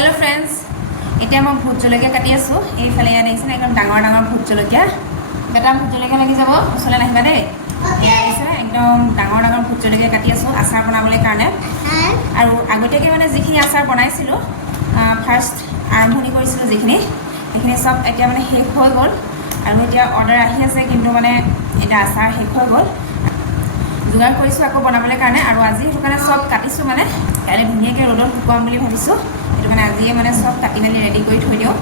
hello friends এতিয়া মই ভূত জলকীয়া কাটি আছো এইফালে ইয়াত আহিছে একদম ডাঙৰ ডাঙৰ ভূত জলকীয়া বেটা ভূত জলকীয়া লাগি যাব ওচৰলৈ নাহিবা দেই আহিছে একদম ডাঙৰ ডাঙৰ ভূত জলকীয়া কাটি আছো আচাৰ বনাবলৈ কাৰণে আৰু আগতীয়াকৈ মানে যিখিনি আচাৰ বনাইছিলোঁ ফাৰ্ষ্ট আৰম্ভণি কৰিছিলোঁ যিখিনি সেইখিনি সব এতিয়া মানে শেষ হৈ গ'ল আৰু এতিয়া অৰ্ডাৰ আহি আছে কিন্তু মানে এটা আচাৰ শেষ হৈ গ'ল যোগাৰ কৰিছোঁ আকৌ বনাবলৈ কাৰণে আৰু আজি সেইটো কাৰণে সব কাটিছোঁ মানে কাইলৈ ধুনীয়াকৈ ৰ'দত শুকুৱাম বুলি ভাবিছোঁ সেইটো মানে আজিয়ে মানে সব কাটি মেলি ৰেডি কৰি থৈ দিওঁ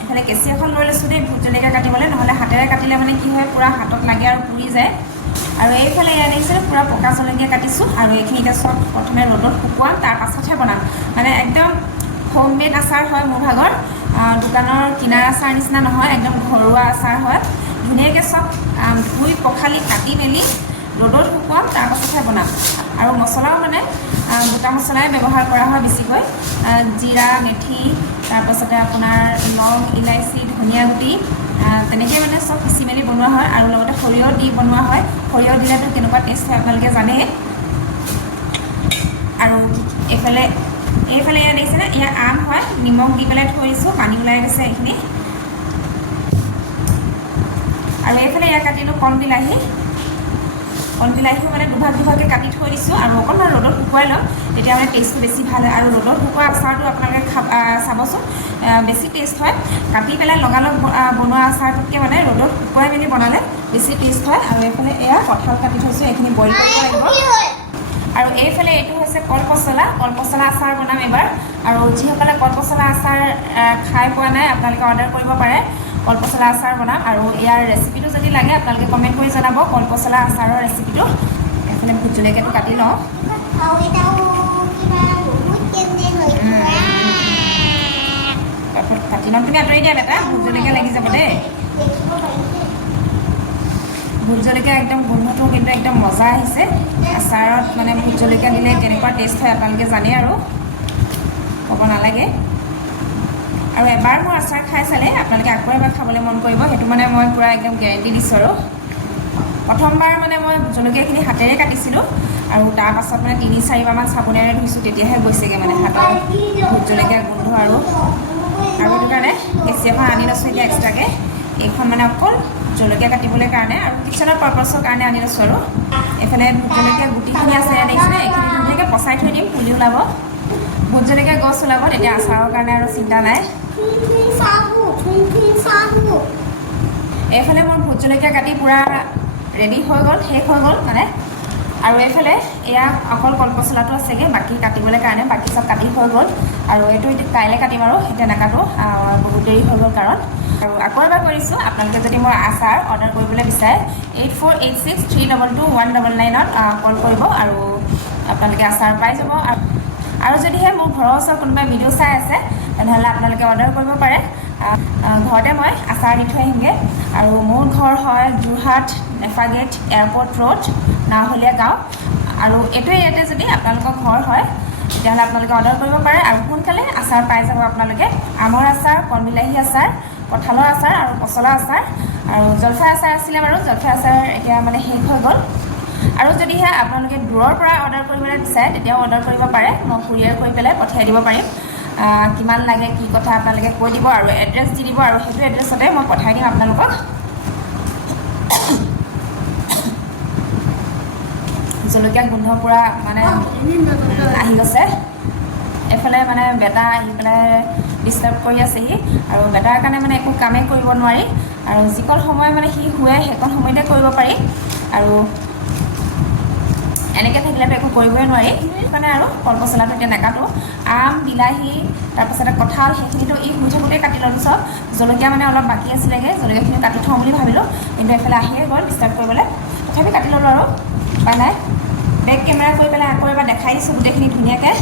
এফালে কেঁচি এখন লৈ লৈছোঁ দেই ভূত জলকীয়া কাটিবলৈ নহ'লে হাতেৰে কাটিলে মানে কি হয় পূৰা হাতত লাগে আৰু পুৰি যায় আৰু এইফালে ইয়াত আহিছে পূৰা পকা জলকীয়া কাটিছোঁ আৰু এইখিনি এতিয়া সব প্ৰথমে ৰ'দত শুকুৱাম তাৰ পাছতহে বনাম মানে একদম হোম মেড আচাৰ হয় মোৰ ভাগৰ দোকানৰ কিনাৰ আচাৰ নিচিনা নহয় একদম ঘৰুৱা আচাৰ হয় ধুনীয়াকৈ সব ধুই পখালি কাটি মেলি ৰ'দত শুকুৱাম তাৰ পাছতহে বনাম আৰু মছলাও মানে গোটা মছলাই ব্যৱহাৰ কৰা হয় বেছিকৈ জিৰা মেথি তাৰপাছতে আপোনাৰ লং ইলাইচি ধনিয়া গুটি তেনেকৈ মানে সব পিচি মেলি বনোৱা হয় আৰু লগতে সৰিয়হ দি বনোৱা হয় সৰিয়হ দিলেতো কেনেকুৱা টেষ্ট হয় আপোনালোকে জানেই আৰু এইফালে ইয়াত দেখিছেনে ইয়াত আম হয় নিমখ দি পেলাই থৈ দিছোঁ পানী ওলাই গৈছে এইখিনি আৰু এইফালে ইয়াত কাটিলোঁ কণ বিলাহীও মানে দুভাগ দুভাগকৈ কাটি থৈ দিছোঁ আৰু অকণমান ৰ'দত শুকুৱাই ল'ম তেতিয়া মানে টেষ্টটো বেছি ভাল হয় আৰু ৰ'দত শুকোৱা আচাৰটো আপোনালোকে চাবচোন বেছি টেষ্ট হয় কাটি পেলাই লগালগ বনোৱা আচাৰটোতকৈ মানে ৰ'দত শুকুৱাই মেলি বনালে বেছি টেষ্ট হয় আৰু এইফালে এয়া কঁঠাল কাটি থৈছোঁ এইখিনি বইল কৰিব লাগিব আৰু এইফালে এইটো হৈছে কলপচলা আচাৰ বনাম এবাৰ আৰু যিসকলে কলপচলা আচাৰ খাই পোৱা নাই আপোনালোকে অৰ্ডাৰ কৰিব পাৰে কলপচলা আচাৰ বনাম আৰু ইয়াৰ ৰেচিপিটো যদি লাগে আপোনালোকে কমেণ্ট কৰি জনাব কলপচলা আচাৰৰ ৰেচিপিটো এইফালে ভূত জলকীয়াটো কাটি লওঁ কাটি লওঁ তুমি আঁতৰি দিয়া বেটা ভূত জলকীয়া লাগি যাব দেই ভূত জলকীয়া একদম গোন্ধটো কিন্তু একদম মজা আহিছে আচাৰত মানে ভূত জলকীয়া দিলে কেনেকুৱা টেষ্ট হয় আপোনালোকে জানে আৰু ক'ব নালাগে আৰু এবাৰ মোৰ আচাৰ খাই চালে আপোনালোকে আকৌ এবাৰ খাবলৈ মন কৰিব সেইটো মানে মই পূৰা একদম গেৰেণ্টি দিছোঁ আৰু প্ৰথমবাৰ মানে মই জলকীয়াখিনি হাতেৰে কাটিছিলোঁ আৰু তাৰ পাছত মানে ৩-৪বাৰমান চাবোনেৰে ধুইছোঁ তেতিয়াহে গৈছেগৈ মানে হাতৰ ভূত জলকীয়া গোন্ধ আৰু সেইটো কাৰণে কেঁচি এখন আনি লৈছোঁ এতিয়া এক্সট্ৰাকৈ এইখন মানে অকল জলকীয়া কাটিবলৈ কাৰণে আৰু কিটচেনৰ পাৰপাছৰ কাৰণে আনি লৈছোঁ আৰু এইফালে ভূত জলকীয়া গুটিখিনি আছে দেখিছেনে এইখিনি ধুনীয়াকৈ পচাই থৈ দিম পুলি ওলাব ভূত জলকীয়া গছ ওলাব তেতিয়া আচাৰৰ কাৰণে আৰু চিন্তা নাই এইফালে মোৰ ভূত জলকীয়া কাটি পূৰা ৰেডি হৈ গ'ল শেষ হৈ গ'ল মানে আৰু এইফালে এয়া অকল কলপচলাটো আছেগৈ বাকী কাটিবলৈ কাৰণে বাকী চব কাটি হৈ গ'ল আৰু এইটো এতিয়া কাইলৈ কাটিম আৰু এতিয়া নাকাটো বহুত দেৰি হৈ গ'ল কাৰণ আৰু আকৌ এবাৰ কৰিছোঁ আপোনালোকে যদি মোৰ আচাৰ অৰ্ডাৰ কৰিবলৈ বিচাৰে 8486322199ত কল কৰিব আৰু আপোনালোকে আচাৰ পাই যাব আৰু যদিহে মোৰ ঘৰৰ ওচৰত কোনোবাই ভিডিঅ' চাই আছে তেনেহ'লে আপোনালোকে অৰ্ডাৰ কৰিব পাৰে ঘৰতে মই আচাৰ দি থৈ আহিমগৈ আৰু মোৰ ঘৰ হয় Jorhat NEFA gate airport road নাওহলীয়া গাঁও আৰু এইটোৱে ইয়াতে যদি আপোনালোকৰ ঘৰ হয় তেতিয়াহ'লে আপোনালোকে অৰ্ডাৰ কৰিব পাৰে আৰু সোনকালে আচাৰ পাই যাব আপোনালোকে আমৰ আচাৰ কণ বিলাহী আচাৰ কঁঠালৰ আচাৰ আৰু পচলা আচাৰ আৰু জলফাই আচাৰ আছিলে বাৰু জলফাই আচাৰ এতিয়া মানে শেষ হৈ গ'ল আৰু যদিহে আপোনালোকে দূৰৰ পৰা অৰ্ডাৰ কৰিবলৈ বিচাৰে তেতিয়াও অৰ্ডাৰ কৰিব পাৰে মই কুৰিয়াৰ কৰি পেলাই পঠিয়াই দিব পাৰিম কিমান লাগে কি কথা আপোনালোকে কৈ দিব আৰু এড্ৰেছ দি দিব আৰু সেইটো এড্ৰেছতে মই পঠাই দিম আপোনালোকক জলকীয়া গোন্ধ পূৰা মানে আহি গৈছে এইফালে মানে বেটা আহি পেলাই ডিষ্টাৰ্ব কৰি আছেহি আৰু বেটাৰ কাৰণে মানে একো কামেই কৰিব নোৱাৰি আৰু যিকণ সময় মানে সি শুৱে সেইকণ সময়তে কৰিব পাৰি আৰু এনেকৈ থাকিলেতো একো কৰিবই নোৱাৰি সেইকাৰণে আৰু কলপচলাটো এতিয়া নাকাটো আম বিলাহী তাৰপাছতে কঁঠাল সেইখিনিতো শুই থাকোঁতেই কাটি ল'লোঁ চব জলকীয়া মানে অলপ বাকী আছিলেগৈ জলকীয়াখিনি কাটি থওঁ বুলি ভাবিলোঁ কিন্তু এইফালে আহিয়ে গ'ল ডিষ্টাৰ্ব কৰিবলৈ তথাপি কাটি ল'লোঁ আৰু উপায় নাই বেক কেমেৰা কৰি পেলাই আকৌ এবাৰ দেখাই দিছোঁ গোটেইখিনি ধুনীয়াকৈ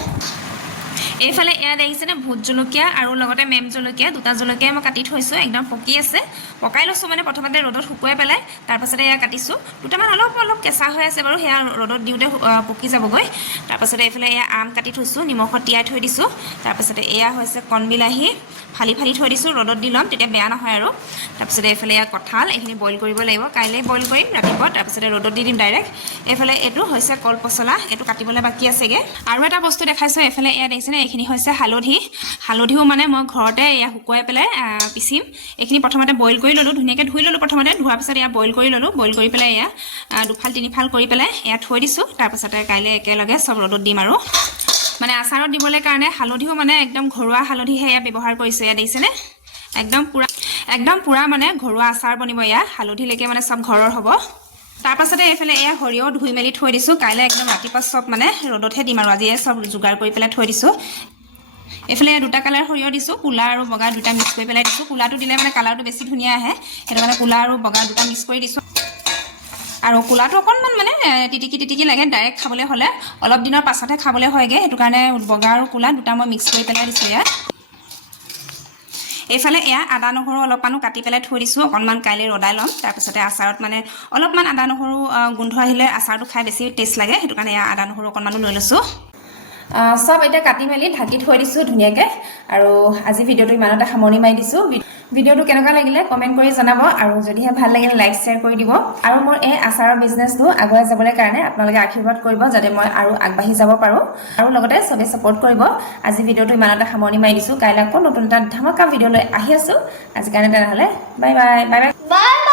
এইফালে এয়া দেখিছেনে ভূত জলকীয়া আৰু লগতে মেম জলকীয়া দুটা জলকীয়াই মই কাটি থৈছোঁ একদম পকি আছে পকাই লৈছোঁ মানে প্ৰথমতে ৰ'দত শুকুৱাই পেলাই তাৰপাছতে এয়া কাটিছোঁ দুটামান অলপ কেঁচা হৈ আছে বাৰু সেয়া ৰ'দত দিওঁতে পকি যাবগৈ তাৰপাছতে এইফালে এয়া আম কাটি থৈছোঁ নিমখত তিয়াই থৈ দিছোঁ তাৰপাছতে এয়া হৈছে কণ বিলাহী ফালি ফালি থৈ দিছোঁ ৰ'দত দি ল'ম তেতিয়া বেয়া নহয় আৰু তাৰপিছতে এইফালে ইয়াৰ কঁঠাল এইখিনি বইল কৰিব লাগিব কাইলৈ বইল কৰিম ৰাতিপুৱা তাৰপিছতে ৰ'দত দি দিম ডাইৰেক্ট এইফালে এইটো হৈছে কল পচলা এইটো কাটিবলৈ বাকী আছেগৈ আৰু এটা বস্তু দেখাইছোঁ এইফালে এয়া দেখিছেনে এইখিনি হৈছে হালধিও মানে মই ঘৰতে এয়া শুকুৱাই পেলাই পিচিম এইখিনি প্ৰথমতে বইল কৰি ল'লোঁ ধুনীয়াকৈ ধুই ল'লোঁ প্ৰথমতে ধোৱাৰ পিছত এয়া বইল কৰি ল'লোঁ বইল কৰি পেলাই এয়া দুফাল তিনিফাল কৰি পেলাই এয়া থৈ দিছোঁ তাৰপিছতে কাইলৈ একেলগে চব ৰ'দত দিম আৰু মানে আচাৰত দিবলৈ কাৰণে হালধিও মানে একদম ঘৰুৱা হালধিহে এয়া ব্যৱহাৰ কৰিছোঁ এয়া দেখিছেনে একদম পুৰা মানে ঘৰুৱা আচাৰ বনিব এয়া হালধিলৈকে মানে চব ঘৰৰ হ'ব তাৰপাছতে এইফালে এয়া সৰিয়হ ধুই মেলি থৈ দিছোঁ কাইলৈ একদম ৰাতিপুৱা চব মানে ৰ'দতহে দিম আৰু আজি চব যোগাৰ কৰি পেলাই থৈ দিছোঁ এইফালে দুটা কালাৰ সৰিয়হ দিছোঁ ক'লা আৰু বগা দুটা মিক্স কৰি পেলাই দিছোঁ ক'লাটো দিলে মানে কালাৰটো বেছি ধুনীয়া আহে সেইটো কাৰণে ক'লা আৰু বগা দুটা মিক্স কৰি দিছোঁ আৰু ক'লাটো অকণমান মানে টিটিকি লাগে ডাইৰেক্ট খাবলৈ হ'লে অলপ দিনৰ পাছতহে খাবলৈ হয়গৈ সেইটো কাৰণে বগা আৰু ক'লা দুটা মই মিক্স কৰি পেলাই দিছোঁ ইয়াত এইফালে এয়া আদা নহৰু অলপমানো কাটি পেলাই থৈ দিছোঁ অকণমান কাইলৈ ৰদাই ল'ম তাৰপিছতে আচাৰত মানে অলপমান আদা নহৰু গোন্ধ আহিলে আচাৰটো খাই বেছি টেষ্ট লাগে সেইটো কাৰণে এয়া আদা নহৰু অকণমানো লৈ লৈছোঁ চব এতিয়া কাটি মেলি ঢাকি থৈ দিছোঁ ধুনীয়াকৈ আৰু আজি ভিডিঅ'টো ইমানতে সামৰণি মাৰি দিছোঁ ভিডিঅ'টো কেনেকুৱা লাগিলে কমেণ্ট কৰি জনাব আৰু যদিহে ভাল লাগিলে লাইক শ্বেয়াৰ কৰি দিব আৰু মোৰ এই আচাৰৰ বিজনেছটো আগুৱাই যাবলৈ কাৰণে আপোনালোকে আশীৰ্বাদ কৰিব যাতে মই আৰু আগবাঢ়ি যাব পাৰোঁ আৰু লগতে চবেই ছাপোৰ্ট কৰিব আজি ভিডিঅ'টো ইমানতে সামৰণি মাৰি দিছোঁ কাইলৈ আকৌ নতুন এটা ধামাকা ভিডিঅ' লৈ আহি আছোঁ আজিৰ কাৰণে তেনেহ'লে বাই বাই বাই বাই